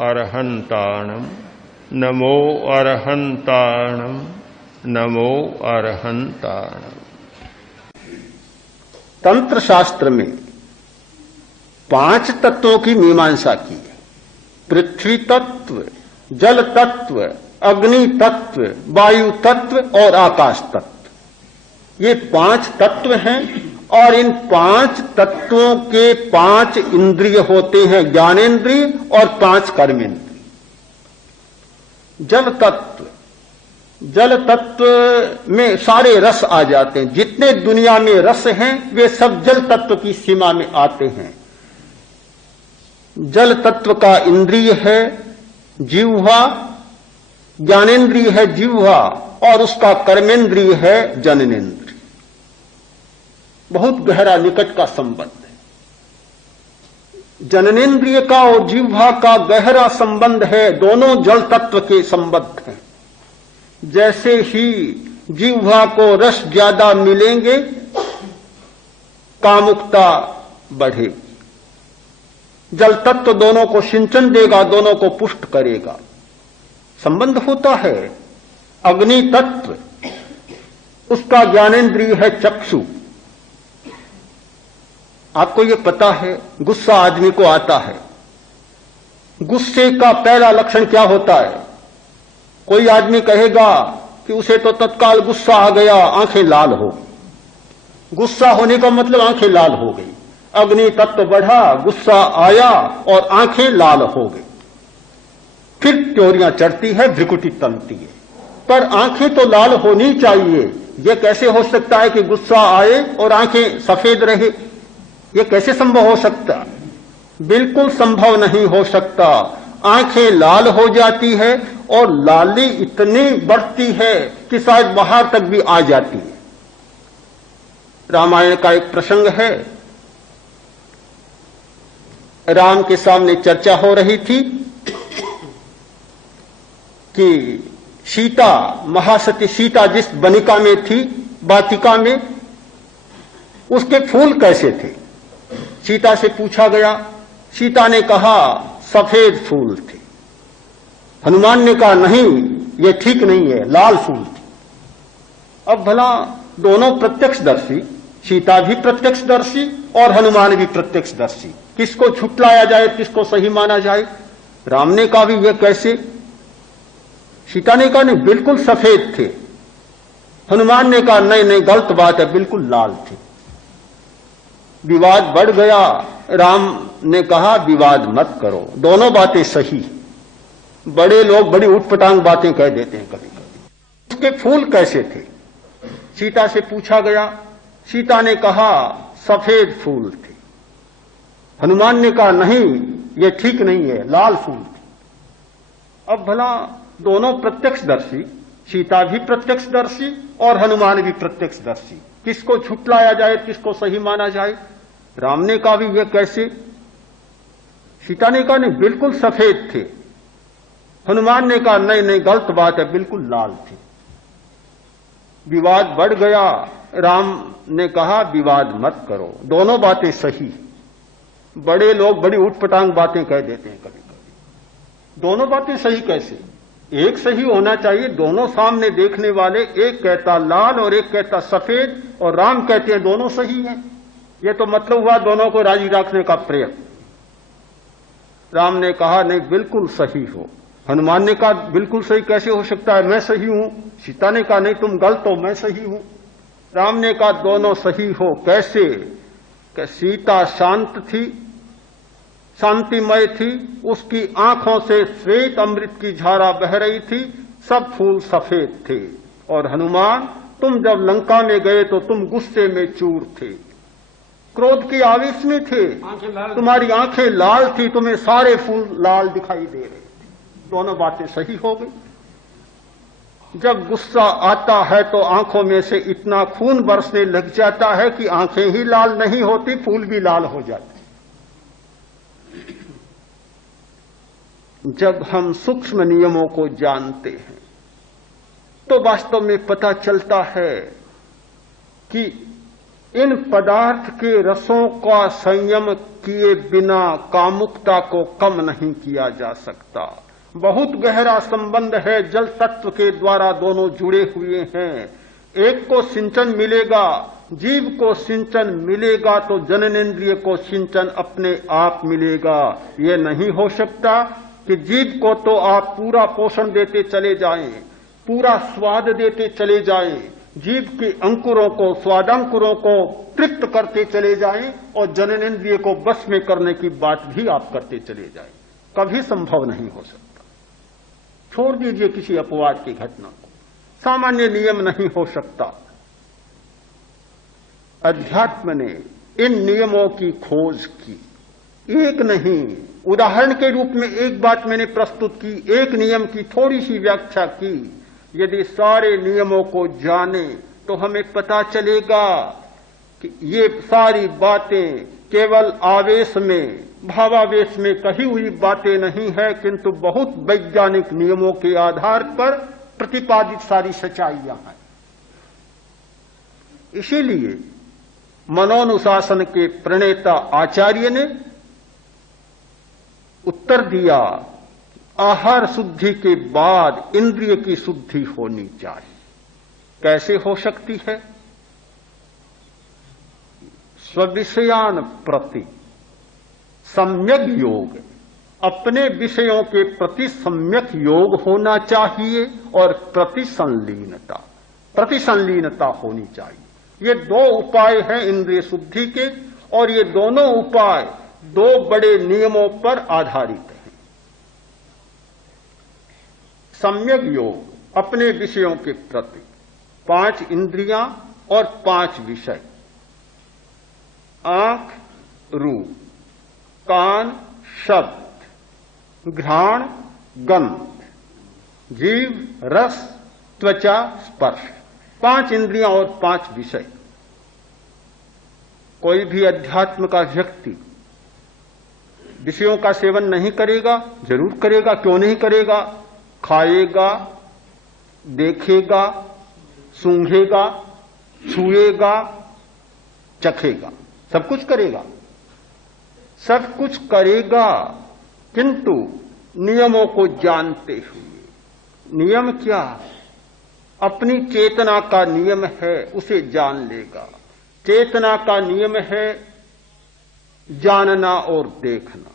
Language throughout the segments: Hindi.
अरहंताणम नमो अरहंताणम नमो अरहंताणम। तंत्र शास्त्र में 5 तत्वों की मीमांसा की है। पृथ्वी तत्व, जल तत्व, अग्नि तत्व, वायु तत्व और आकाश तत्व, ये 5 तत्व हैं। और इन 5 तत्वों के 5 इंद्रिय होते हैं, ज्ञानेन्द्रिय और 5 कर्मेंद्रिय। जल तत्व में सारे रस आ जाते हैं। जितने दुनिया में रस हैं वे सब जल तत्व की सीमा में आते हैं। जल तत्व का इंद्रिय है जिह्वा, ज्ञानेन्द्रिय है जिह्वा, और उसका कर्मेंद्रिय है जननेन्द्रिय। बहुत गहरा निकट का संबंध है। जननेन्द्रिय का और जिह्वा का गहरा संबंध है, दोनों जल तत्व के संबंध हैं। जैसे ही जिह्वा को रस ज्यादा मिलेंगे कामुकता बढ़ेगी। जल तत्व दोनों को सिंचन देगा, दोनों को पुष्ट करेगा। संबंध होता है। अग्नि तत्व, उसका ज्ञानेन्द्रिय है चक्षु। आपको यह पता है गुस्सा आदमी को आता है। गुस्से का पहला लक्षण क्या होता है? कोई आदमी कहेगा कि उसे तो तत्काल गुस्सा आ गया, आंखें लाल हो गई। गुस्सा होने का मतलब आंखें लाल हो गई। अग्नि तत्व बढ़ा, गुस्सा आया और आंखें लाल हो गई। फिर त्योरियां चढ़ती है, भ्रिकुटी तनती है। पर आंखें तो लाल होनी चाहिए। यह कैसे हो सकता है कि गुस्सा आए और आंखें सफेद रहे? यह कैसे संभव हो सकता? बिल्कुल संभव नहीं हो सकता। आंखें लाल हो जाती है और लाली इतनी बढ़ती है कि शायद बाहर तक भी आ जाती है। रामायण का एक प्रसंग है। राम के सामने चर्चा हो रही थी कि सीता, महासती सीता जिस बनिका में थी, वाटिका में, उसके फूल कैसे थे? सीता से पूछा गया। सीता ने कहा सफेद फूल थे। हनुमान ने कहा नहीं, ये ठीक नहीं है, लाल फूल थे। अब भला दोनों प्रत्यक्षदर्शी, सीता भी प्रत्यक्षदर्शी और हनुमान भी प्रत्यक्षदर्शी, किसको झुटलाया जाए, किसको सही माना जाए? राम ने कहा भी ये कैसे? सीता ने कहा नहीं, बिल्कुल सफेद थे। हनुमान ने कहा नहीं नहीं, गलत बात है, बिल्कुल लाल थे। विवाद बढ़ गया। राम ने कहा विवाद मत करो, दोनों बातें सही। बड़े लोग बड़ी उठपटांग बातें कह देते हैं कभी कभी। उसके फूल कैसे थे? सीता से पूछा गया। सीता ने कहा सफेद फूल थे। हनुमान ने कहा नहीं, ये ठीक नहीं है, लाल फूल थे। अब भला दोनों प्रत्यक्षदर्शी, सीता भी प्रत्यक्षदर्शी और हनुमान भी प्रत्यक्षदर्शी, किसको झुटलाया जाए, किसको सही माना जाए? राम ने कहा भी ये कैसे? सीता ने कहा नहीं, बिल्कुल सफेद थे। हनुमान ने कहा नहीं नहीं, गलत बात है, बिल्कुल लाल थे। विवाद बढ़ गया। राम ने कहा विवाद मत करो, दोनों बातें सही। बड़े लोग बड़ी उठपटांग बातें कह देते हैं कभी कभी। दोनों बातें सही कैसे? एक सही होना चाहिए। दोनों सामने देखने वाले, एक कहता लाल और एक कहता सफेद, और राम कहते हैं दोनों सही हैं। यह तो मतलब हुआ दोनों को राजी रखने का प्रयत्न। राम ने कहा नहीं, बिल्कुल सही हो। हनुमान ने कहा बिल्कुल सही कैसे हो सकता है, मैं सही हूं। सीता ने कहा नहीं, तुम गलत हो, मैं सही हूं। राम ने कहा दोनों सही हो। कैसे? कि सीता शांत थी, शांतिमय थी, उसकी आंखों से श्वेत अमृत की धारा बह रही थी, सब फूल सफेद थे। और हनुमान, तुम जब लंका में गए तो तुम गुस्से में चूर थे, क्रोध की आवेश में थे, तुम्हारी आंखें लाल थी, तुम्हें सारे फूल लाल दिखाई दे रहे थे। दोनों बातें सही हो गई। जब गुस्सा आता है तो आंखों में से इतना खून बरसने लग जाता है कि आंखें ही लाल नहीं होती, फूल भी लाल हो जाते। जब हम सूक्ष्म नियमों को जानते हैं तो वास्तव में पता चलता है कि इन पदार्थ के रसों का संयम किए बिना कामुकता को कम नहीं किया जा सकता। बहुत गहरा संबंध है, जल तत्व के द्वारा दोनों जुड़े हुए हैं। एक को सिंचन मिलेगा, जीव को सिंचन मिलेगा तो जननेन्द्रिय को सिंचन अपने आप मिलेगा। ये नहीं हो सकता कि जीव को तो आप पूरा पोषण देते चले जाएं, पूरा स्वाद देते चले जाएं, जीव के अंकुरों को, स्वादंकुरों को तृप्त करते चले जाएं और जननेन्द्रिय को बस में करने की बात भी आप करते चले जाएं। कभी संभव नहीं हो सकता। छोड़ दीजिए किसी अपवाद की घटना को, सामान्य नियम नहीं हो सकता। अध्यात्म ने इन नियमों की खोज की, एक नहीं, उदाहरण के रूप में एक बात मैंने प्रस्तुत की, एक नियम की थोड़ी सी व्याख्या की। यदि सारे नियमों को जाने तो हमें पता चलेगा कि ये सारी बातें केवल आवेश में, भावावेश में कही हुई बातें नहीं है, किंतु बहुत वैज्ञानिक नियमों के आधार पर प्रतिपादित सारी सच्चाइयां हैं। इसीलिए मनोनुशासन के प्रणेता आचार्य ने उत्तर दिया, आहार शुद्धि के बाद इंद्रिय की शुद्धि होनी चाहिए। कैसे हो सकती है? स्विषयान प्रति सम्यक योग, अपने विषयों के प्रति सम्यक योग होना चाहिए और प्रतिसंलीनता होनी चाहिए। ये दो उपाय हैं इंद्रिय शुद्धि के, और ये दोनों उपाय दो बड़े नियमों पर आधारित हैं। सम्यक योग, अपने विषयों के प्रति 5 इंद्रियां और 5 विषय, आंख, रूप, कान, शब्द, घ्राण, गंध, जीव, रस, त्वचा, स्पर्श, 5 इंद्रियां और 5 विषय। कोई भी अध्यात्म का व्यक्ति विषयों का सेवन नहीं करेगा, जरूर करेगा, क्यों नहीं करेगा? खाएगा, देखेगा, सूंघेगा, छुएगा, चखेगा, सब कुछ करेगा, सब कुछ करेगा, किंतु नियमों को जानते हुए। नियम क्या? अपनी चेतना का नियम है, उसे जान लेगा। चेतना का नियम है जानना और देखना।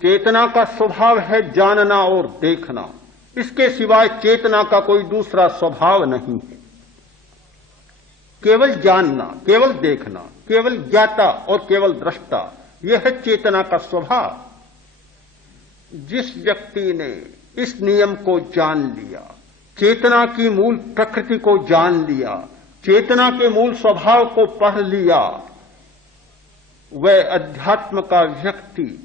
चेतना का स्वभाव है जानना और देखना, इसके सिवाय चेतना का कोई दूसरा स्वभाव नहीं है। केवल जानना, केवल देखना, केवल ज्ञाता और केवल दृष्टा, यह है चेतना का स्वभाव। जिस व्यक्ति ने इस नियम को जान लिया, चेतना की मूल प्रकृति को जान लिया, चेतना के मूल स्वभाव को पढ़ लिया, वह अध्यात्म का व्यक्ति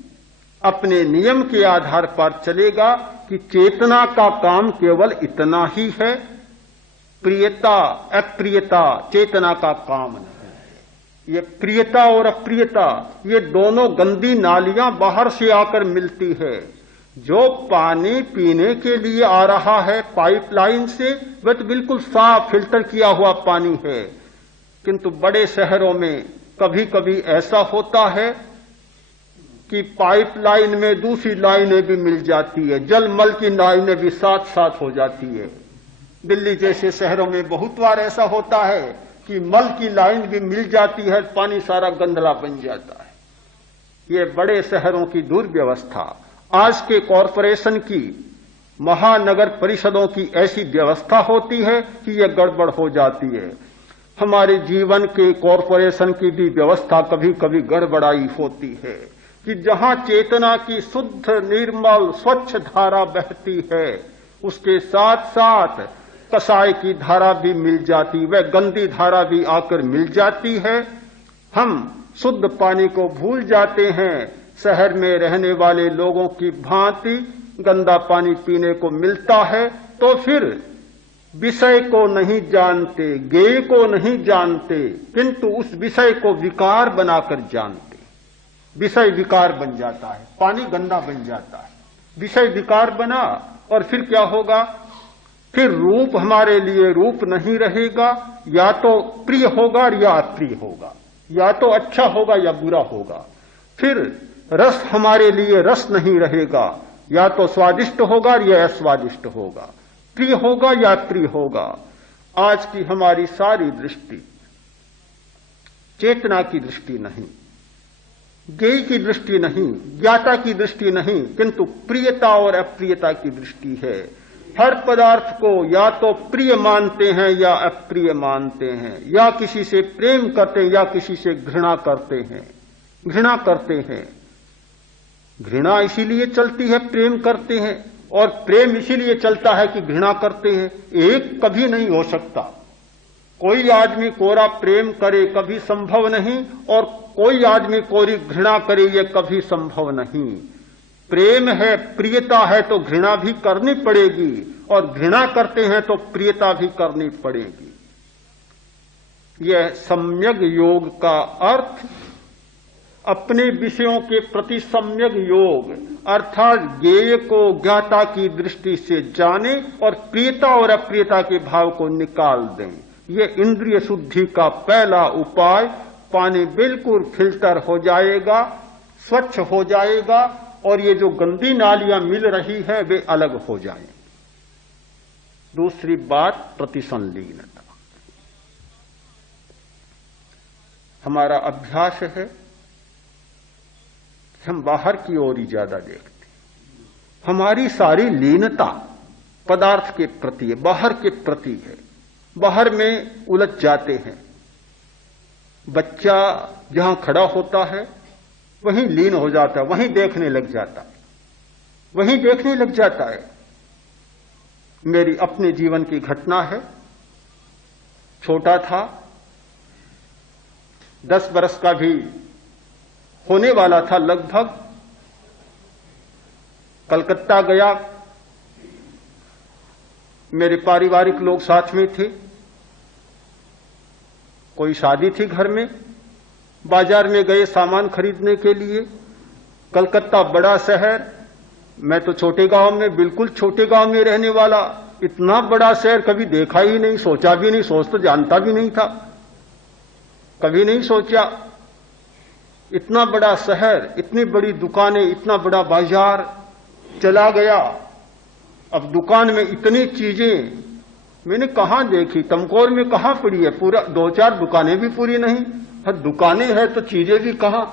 अपने नियम के आधार पर चलेगा कि चेतना का काम केवल इतना ही है, प्रियता अप्रियता चेतना का काम नहीं है। ये प्रियता और अप्रियता, ये दोनों गंदी नालियां बाहर से आकर मिलती है। जो पानी पीने के लिए आ रहा है पाइपलाइन से, वह तो बिल्कुल साफ फिल्टर किया हुआ पानी है, किंतु बड़े शहरों में कभी कभी ऐसा होता है कि पाइपलाइन में दूसरी लाइनें भी मिल जाती है, जलमल की लाइनें भी साथ साथ हो जाती है। दिल्ली जैसे शहरों में बहुत बार ऐसा होता है कि मल की लाइन भी मिल जाती है, पानी सारा गंदला बन जाता है। ये बड़े शहरों की दुर्व्यवस्था, आज के कॉरपोरेशन की, महानगर परिषदों की ऐसी व्यवस्था होती है कि यह गड़बड़ हो जाती है। हमारे जीवन के कॉरपोरेशन की भी व्यवस्था कभी कभी गड़बड़ाई होती है कि जहां चेतना की शुद्ध निर्मल स्वच्छ धारा बहती है, उसके साथ साथ कसाय की धारा भी मिल जाती, वह गंदी धारा भी आकर मिल जाती है। हम शुद्ध पानी को भूल जाते हैं, शहर में रहने वाले लोगों की भांति गंदा पानी पीने को मिलता है, तो फिर विषय को नहीं जानते, ज्ञेय को नहीं जानते, किंतु उस विषय को विकार बनाकर जानते। विषय विकार बन जाता है, पानी गंदा बन जाता है, विषय विकार बना, और फिर क्या होगा? फिर रूप हमारे लिए रूप नहीं रहेगा, या तो प्रिय होगा या अप्रिय होगा, या तो अच्छा होगा या बुरा होगा। फिर रस हमारे लिए रस नहीं रहेगा, या तो स्वादिष्ट होगा या अस्वादिष्ट होगा, प्रिय होगा या अप्रिय होगा। आज की हमारी सारी दृष्टि चेतना की दृष्टि नहीं, ज्ञेय की दृष्टि नहीं, ज्ञाता की दृष्टि नहीं, किंतु प्रियता और अप्रियता की दृष्टि है। हर पदार्थ को या तो प्रिय मानते हैं या अप्रिय मानते हैं, या किसी से प्रेम करते हैं या किसी से घृणा करते हैं। घृणा करते हैं, घृणा इसीलिए चलती है प्रेम करते हैं, और प्रेम इसीलिए चलता है कि घृणा करते हैं। एक कभी नहीं हो सकता। कोई आदमी कोरा प्रेम करे कभी संभव नहीं, और कोई आदमी कोरी घृणा करे ये कभी संभव नहीं। प्रेम है, प्रियता है तो घृणा भी करनी पड़ेगी, और घृणा करते हैं तो प्रियता भी करनी पड़ेगी। यह सम्यक योग का अर्थ अपने विषयों के प्रति सम्यक योग, अर्थात ज्ञेय को ज्ञाता की दृष्टि से जाने और प्रियता और अप्रियता के भाव को निकाल दें। ये इंद्रिय शुद्धि का पहला उपाय। पानी बिल्कुल फिल्टर हो जाएगा, स्वच्छ हो जाएगा, और ये जो गंदी नालियां मिल रही है वे अलग हो जाएंगी। दूसरी बात प्रतिसंलीनता। हमारा अभ्यास है कि हम बाहर की ओर ही ज्यादा देखते हैं। हमारी सारी लीनता पदार्थ के प्रति है, बाहर के प्रति है। बाहर में उलझ जाते हैं। बच्चा जहां खड़ा होता है वहीं लीन हो जाता है, वहीं देखने लग जाता है, वहीं देखने लग जाता है। मेरी अपने जीवन की घटना है। छोटा था, 10 बरस का भी होने वाला था लगभग। कलकत्ता गया, मेरे पारिवारिक लोग साथ में थे। कोई शादी थी घर में, बाजार में गए सामान खरीदने के लिए। कलकत्ता बड़ा शहर, मैं तो छोटे गांव में, बिल्कुल छोटे गांव में रहने वाला। इतना बड़ा शहर कभी देखा ही नहीं, सोचा भी नहीं, सोच तो जानता भी नहीं था, कभी नहीं सोचा। इतना बड़ा शहर, इतनी बड़ी दुकानें, इतना बड़ा बाजार। चला गया, अब दुकान में इतनी चीजें मैंने कहां देखी, तमकोर में कहां पड़ी है, पूरा 2-4 दुकानें भी पूरी नहीं। दुकानें हैं तो चीजें भी कहां,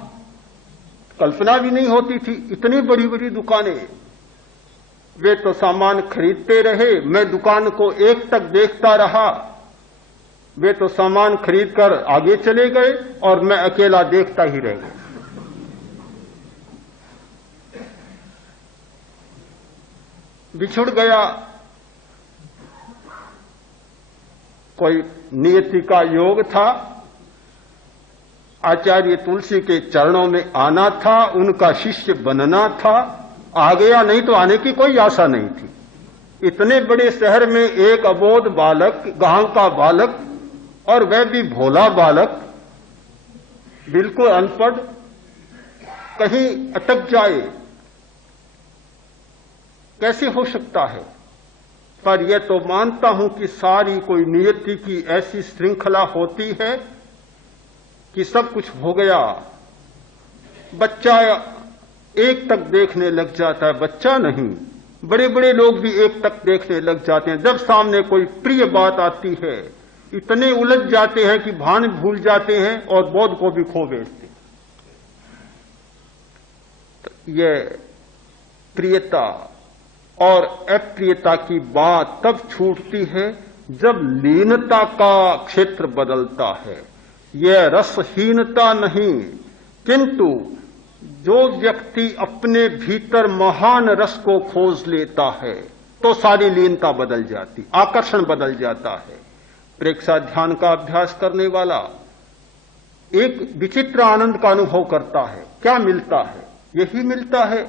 कल्पना भी नहीं होती थी, इतनी बड़ी बड़ी दुकानें। वे तो सामान खरीदते रहे, मैं दुकान को एक तक देखता रहा। वे तो सामान खरीद कर आगे चले गए और मैं अकेला देखता ही रह गया। बिछुड़ गया। कोई नियति का योग था, आचार्य तुलसी के चरणों में आना था, उनका शिष्य बनना था। आ गया, नहीं तो आने की कोई आशा नहीं थी। इतने बड़े शहर में एक अबोध बालक, गांव का बालक, और वह भी भोला बालक, बिल्कुल अनपढ़, कहीं अटक जाए, कैसे हो सकता है? पर यह तो मानता हूं कि सारी कोई नियति की ऐसी श्रृंखला होती है कि सब कुछ हो गया। बच्चा एक तक देखने लग जाता है, बच्चा नहीं, बड़े बड़े लोग भी एक तक देखने लग जाते हैं। जब सामने कोई प्रिय बात आती है, इतने उलझ जाते हैं कि भान भूल जाते हैं और बोध को भी खो बैठते हैं। तो यह प्रियता और अप्रियता की बात तब छूटती है जब लीनता का क्षेत्र बदलता है। यह रसहीनता नहीं, किंतु जो व्यक्ति अपने भीतर महान रस को खोज लेता है तो सारी लीनता बदल जाती, आकर्षण बदल जाता है। प्रेक्षा ध्यान का अभ्यास करने वाला एक विचित्र आनंद का अनुभव करता है। क्या मिलता है? यही मिलता है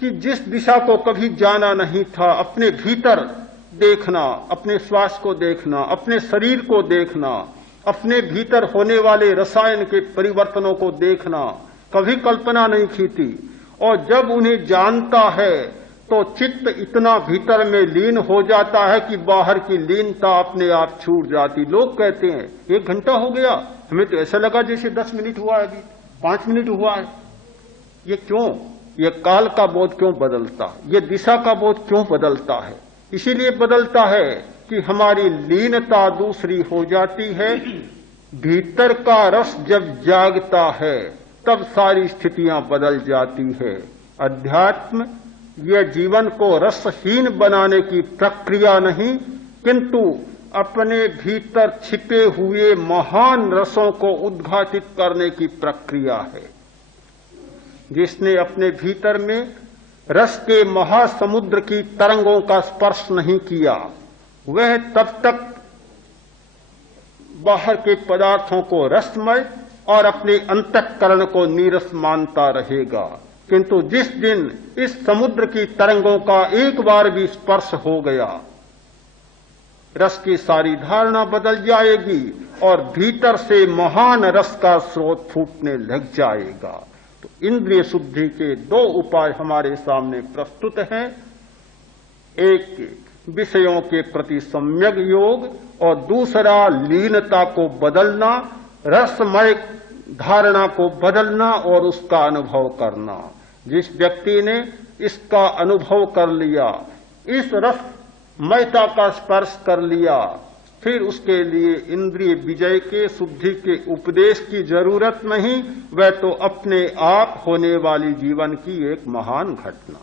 कि जिस दिशा को कभी जाना नहीं था, अपने भीतर देखना, अपने श्वास को देखना, अपने शरीर को देखना, अपने भीतर होने वाले रसायन के परिवर्तनों को देखना, कभी कल्पना नहीं की थी। और जब उन्हें जानता है तो चित्त इतना भीतर में लीन हो जाता है कि बाहर की लीनता अपने आप छूट जाती। लोग कहते हैं 1 घंटा हो गया, हमें तो ऐसा लगा जैसे 10 मिनट हुआ है, अभी 5 मिनट हुआ है। ये क्यों? ये काल का बोध क्यों बदलता है? ये दिशा का बोध क्यों बदलता है? इसीलिए बदलता है कि हमारी लीनता दूसरी हो जाती है। भीतर का रस जब जागता है तब सारी स्थितियां बदल जाती है। अध्यात्म यह जीवन को रसहीन बनाने की प्रक्रिया नहीं, किंतु अपने भीतर छिपे हुए महान रसों को उद्घाटित करने की प्रक्रिया है। जिसने अपने भीतर में रस के महासमुद्र की तरंगों का स्पर्श नहीं किया, वह तब तक बाहर के पदार्थों को रसमय और अपने अंतःकरण को नीरस मानता रहेगा। किंतु जिस दिन इस समुद्र की तरंगों का एक बार भी स्पर्श हो गया, रस की सारी धारणा बदल जाएगी और भीतर से महान रस का स्रोत फूटने लग जाएगा। तो इंद्रिय शुद्धि के 2 उपाय हमारे सामने प्रस्तुत हैं। एक विषयों के प्रति सम्यक योग और दूसरा लीनता को बदलना, रसमय धारणा को बदलना और उसका अनुभव करना। जिस व्यक्ति ने इसका अनुभव कर लिया, इस रसमयता का स्पर्श कर लिया, फिर उसके लिए इंद्रिय विजय के, शुद्धि के उपदेश की जरूरत नहीं। वह तो अपने आप होने वाली जीवन की एक महान घटना।